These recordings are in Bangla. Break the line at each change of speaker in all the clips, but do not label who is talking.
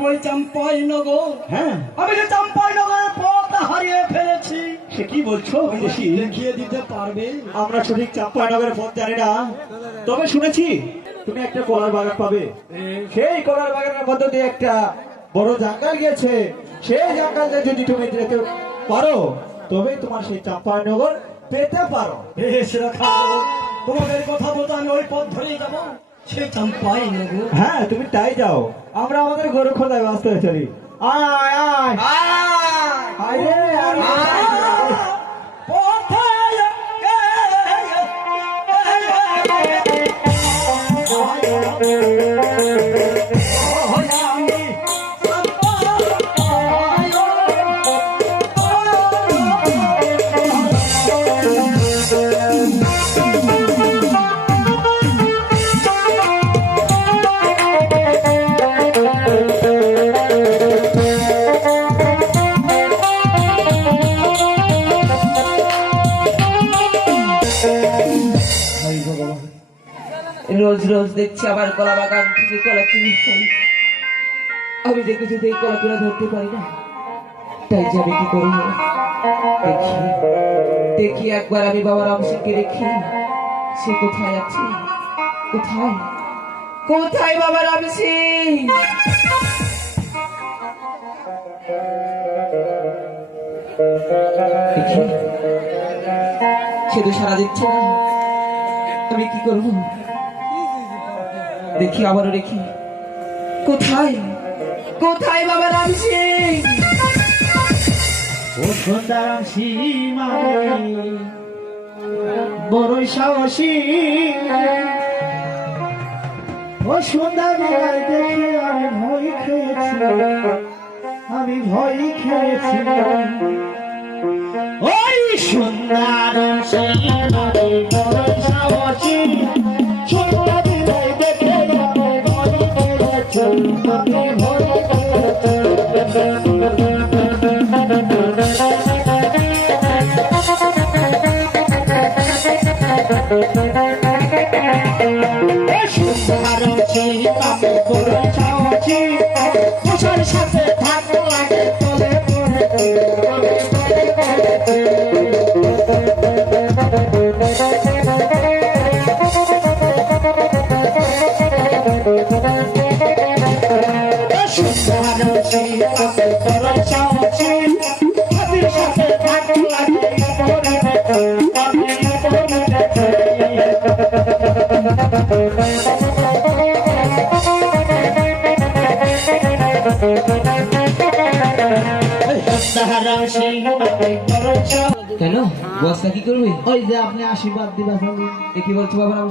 বিদেশি
আমি চাম্পাই নগর
হ্যাঁ।
আমি যে চাম্পাই নগরের পথ হারিয়ে ফেলেছি।
সে কি বলছো? বিদেশি
দেখিয়ে দিতে পারবে?
আমরা সঠিক চাম্পানগরের পথ জানি না। তবে শুনেছি তুমি একটা কলার বাগান পাবে। সেই কলার বাগানের মধ্যে দিয়ে একটা বড় জঙ্গল গিয়েছে। সেই জঙ্গলে যদি তুমি যেতে পারো তবে তোমার সেই চাম্পানগর পেতে পারো।
বেশ রাখা তোমাদের কথা মতো আমি ওই পথ ধরেই যাব। সেই চাম্পাই নগর
হ্যাঁ তুমি তাই যাও। আমরা আমাদের গরু খোদায় ব্যস্ত হয়ে চলি আয় আয়। আয়। রে, আয়।
রোজ দেখছি আবার কলা বাগান থেকে কলা চুরি হয়। আমি দেখে যদি এই কলা তুলে ধরতে পারি না। তাই যে আমি কি করব? দেখি। দেখি একবার আমি বাবা রাম দেখি। সে কোথায় আছে? কোথায়? কোথায় বাবা রাম সে তো সারা দিচ্ছে না। আমি কি করব? দেখি আবারও, দেখি। কোথায়? কোথায় বাবা রাম সিং
ও সন্ধ্যারাম সীমানি বড়ই সাহসী। ও সন্ধ্যা বেলায় দেখে আমি ভয় খেয়েছি আমি ভয় খেয়েছি ওই সন্ধ্যারাম সীমানি Thank you.
কেন? বস্তা কি করবে?
ওই যে আপনি আশীর্বাদ দিবা
এ কি বলছো বাবা রাম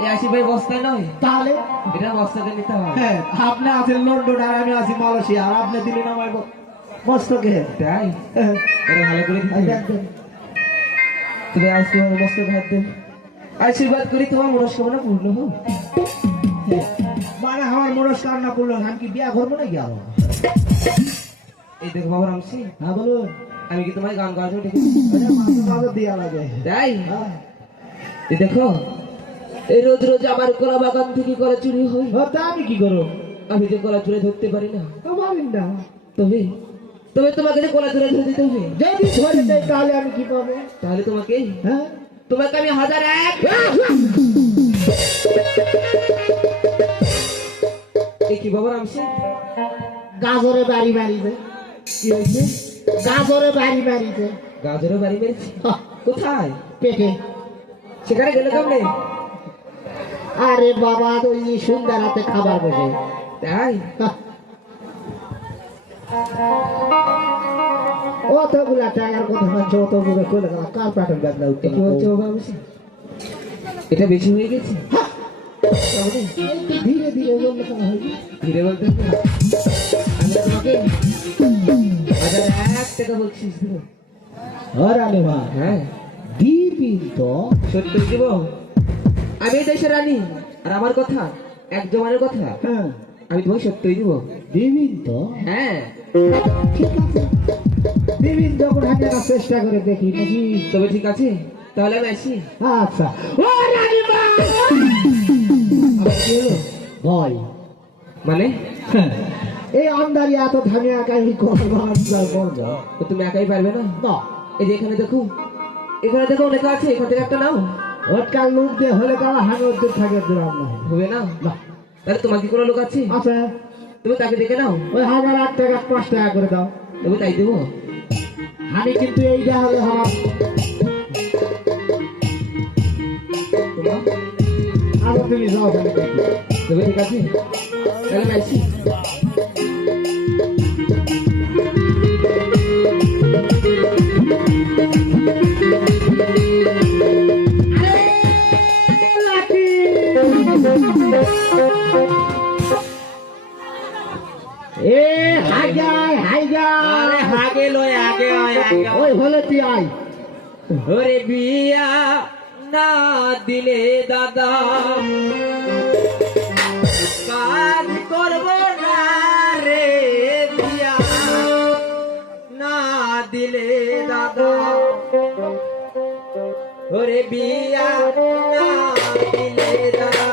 এই আশি ভাই বস্তায় নয়?
তাহলে?
এটা বস্তাতে নিতে হবে।
হ্যাঁ আপনি আছেন লন্ডন আর আমি আছি মালয়েশিয়া আর আপনি দিলেন আমার মস্তকে
তাই?
হ্যাঁ,
এটা ভালো করে দিতে
এই
হবে।
দেখবেন।
তুমি আজ তোমার মস্তক হাত দেব আশীর্বাদ করি তোমার মনস্কামনা পূর্ণ হোক।
মানে আমার মনস্কার না করল আমি কি বিয়া করব নাকি আরও?
এই দেখো বাবা রাম সিং
হ্যাঁ বলুন
আমি কি তোমায় গান
মাঝে মাঝে দেয়া লাগে।
তাই?
হ্যাঁ।
এই দেখো এই রোজ রোজ আমার কলা বাগান থেকে কলা চুরি হয়।
ও, তা আমি কি করব?
আমি যে কলা চুরে ধরতে পারি না।
তো পারেন না।
তবে তবে তোমাকে যে কলা চুরে ধরে দিতে হবে।
যদি ধরে দেয় তাহলে আমি কি পাবো?
তাহলে তোমাকে
হ্যাঁ?
তোমাকে আমি হাজার এক কি বাবা
গাজরে বাড়ি বাড়িতে
কি হয়েছে?
গাজরে বাড়ি বাড়িতে
গাজরের বাড়ি মেরেছি কোথায়?
পেটে।
সেখানে গেলে কেমনে?
আরে বাবা তো এই সুন্দর হাতে খাবার বসে।
তাই?
অতগুলা টাকার কথা অতগুলো করে
কি বলছো বাবা রাম এটা বেশি হয়ে গেছে?
ধীরে ধীরে বললে কেন হবে
ধীরে বলতে আমি তোমাকে হাজার এক টাকা বলছিস দেবো
আরে ভাই
হ্যাঁ।
দিবি তো
সত্যি দেব আমি দেশের রানী আর আমার কথা এক জমানের কথা।
হ্যাঁ।
আমি তোমাকে সত্যই দিব
দিবি তো
হ্যাঁ।
ঠিক আছে দিবি যখন না চেষ্টা করে দেখি নাকি
তবে ঠিক আছে তাহলে আমি আসি।
আচ্ছা। ও রানীমা ভয়।
মানে?
এই অন্ধারি এত ধানে একাই করব
তুমি একাই পারবে না?
না।
এই যে এখানে দেখো এখানে দেখো লেখা আছে এখান থেকে একটা নাও।
ওটকার লোক দিয়ে হলে কারা হামে ওদের থাকে
হবে না?
না।
তাহলে তোমার কি কোনো লোক আছে?
আছে।
তুমি তাকে দেখে নাও।
ওই হাজার আট টাকা পাঁচ টাকা করে দাও।
তুমি তাই দেবো।
আমি কিন্তু এইটা হলে আমার
তোমার?
আরও তুমি যাও
তুমি ঠিক আছে। তাহলে ওরে বিয়া না দিলে দাদা। কাজ করব না রে বিয়া না দিলে দাদা। ওরে বিয়া না দিলে দাদা।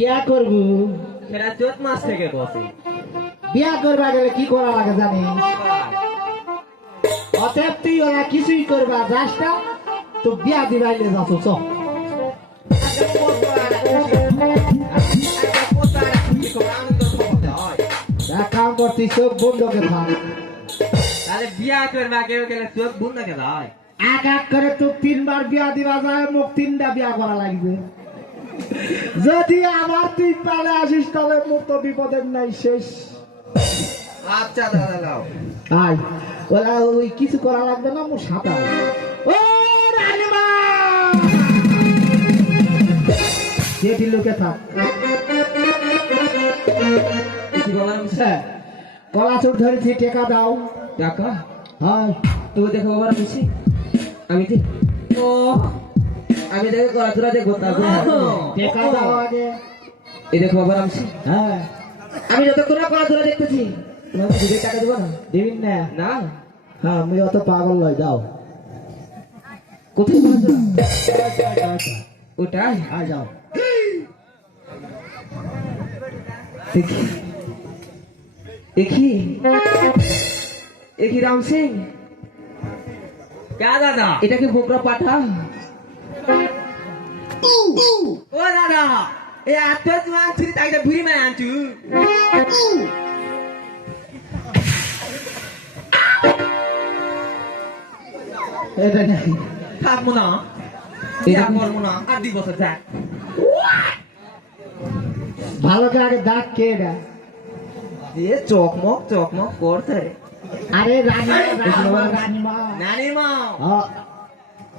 বিয়া
করব।
সেটা চোদ্দ মাস থেকে বসে
বিয়া করবা গেলে কি করা লাগে জানিস অতএব তুই ওরা কিছুই করবা যাস না তো বিয়া দিবাইলে যাচ্ছ চ। কাম করতি চোখ বন্ধকে থাক।
তাহলে বিয়া করবা কেউ গেলে চোখ ভাই
এক এক করে তো তিনবার বিয়া দিবা যায় মোক তিনটা বিয়া করা লাগবে। যদি আবার তুই পালে আসিস তাহলে মুখ তো বিপদের নাই শেষ।
আচ্ছা দাদা
আয়। ওরা ওই কিছু করা লাগবে না মোর সাঁতার। ও রানীমা! যেটি লোকে থাক। হ্যাঁ। কলা চোর ধরেছি টেকা দাও।
টাকা?
হ্যাঁ।
তুমি দেখো বাবার খুশি? আমি ঠিক ও আমি দেখো করা তোরা দেখবো তারপর
টেকা দাও আগে
এই দেখো বাবার আমি
হ্যাঁ
আমি যতক্ষণ না করা তোরা দেখতেছি তোমাকে দুধের টাকা দেবো না
দিবিন না
না
হ্যাঁ আমি অত পাগল নয় দাও
কোথায় করা তোরা ওটাই
আয় যাও
দেখি দেখি দেখি রাম সিং क्या दादा এটা কি বোকরা পাঠা ও দাদা এ আত জুয়ান ছিরি তাইটা ভুরি মে আনছু।
এটা নাই
থাকব না এটা করব না আর দুই বছর যাক
ভালো করে আগে দাঁত কে এটা
এ চকমক চকমক করতে।
আরে রানীমা
নানির মা। রানী মা।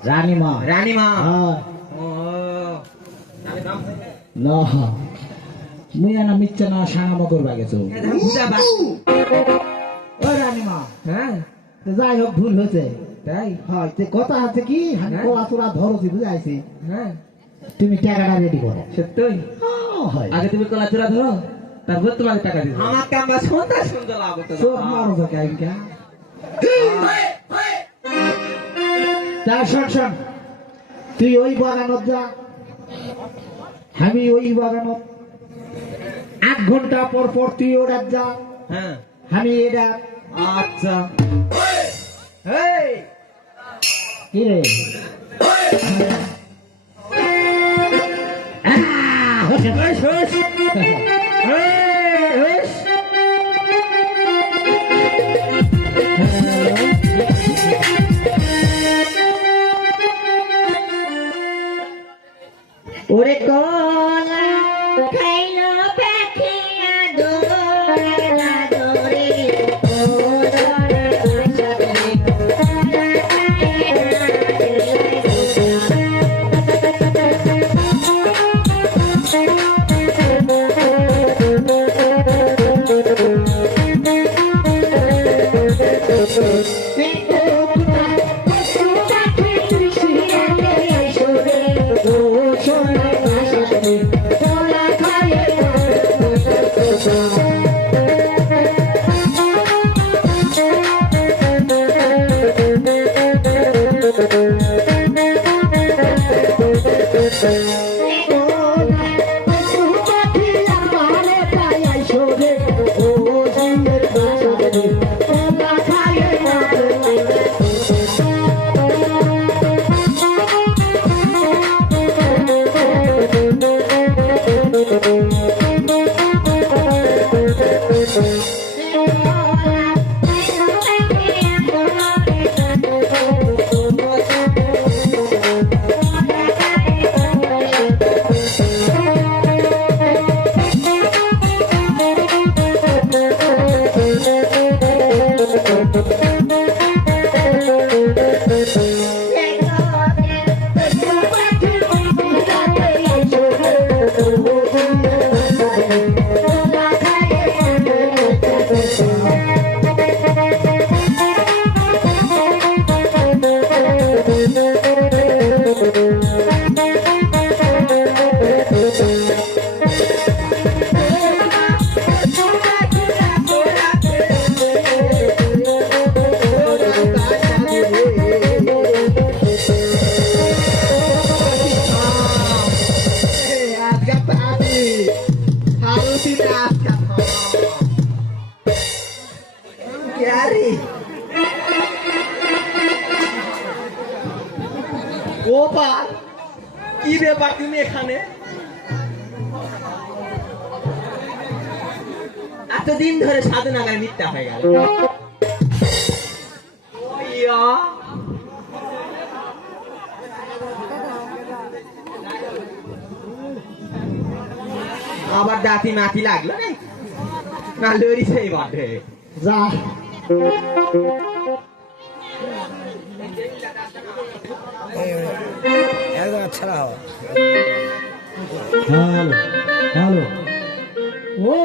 হ্যাঁ।
ও
না। মুই না মিথ্যা না সাঙ্গামো করবা গেছো।
বুঝা বা
ও রানীমা
হ্যাঁ।
তো যাই হোক ভুল হয়েছে।
তাই?
হয় তে কথা আছে কি? আমি
হ্যাঁ।
কোলা তোরা ধরছি বুঝাইছি।
হ্যাঁ।
তুমি টাকাটা রেডি করো।
সত্যই?
হ্যাঁ, হয়।
আগে তুমি কলা চূড়া ধরো তারপর তোমাকে টাকা দিবো। আমার কামবা সুন্দর সুন্দর লাগতো
চোখ মারো তো কাইকা তা শোন শোন। তুই ওই বাগানত যা। আমি ওই বাগানত আট ঘণ্টা পর পর তুই ওটা যা।
হ্যাঁ।
আমি এটা
আচ্ছা।
কি রে। আহ, ওরে কলা
ও পা কি ব্যাপার তুমি এখানে? এতদিন ধরে সাধনা গায়ে মিথ্যা হয়ে গেল। আবার দাঁতি মাটি লাগল না লড়ি সেই বাটে
যা হ্যালো। হ্যালো। ও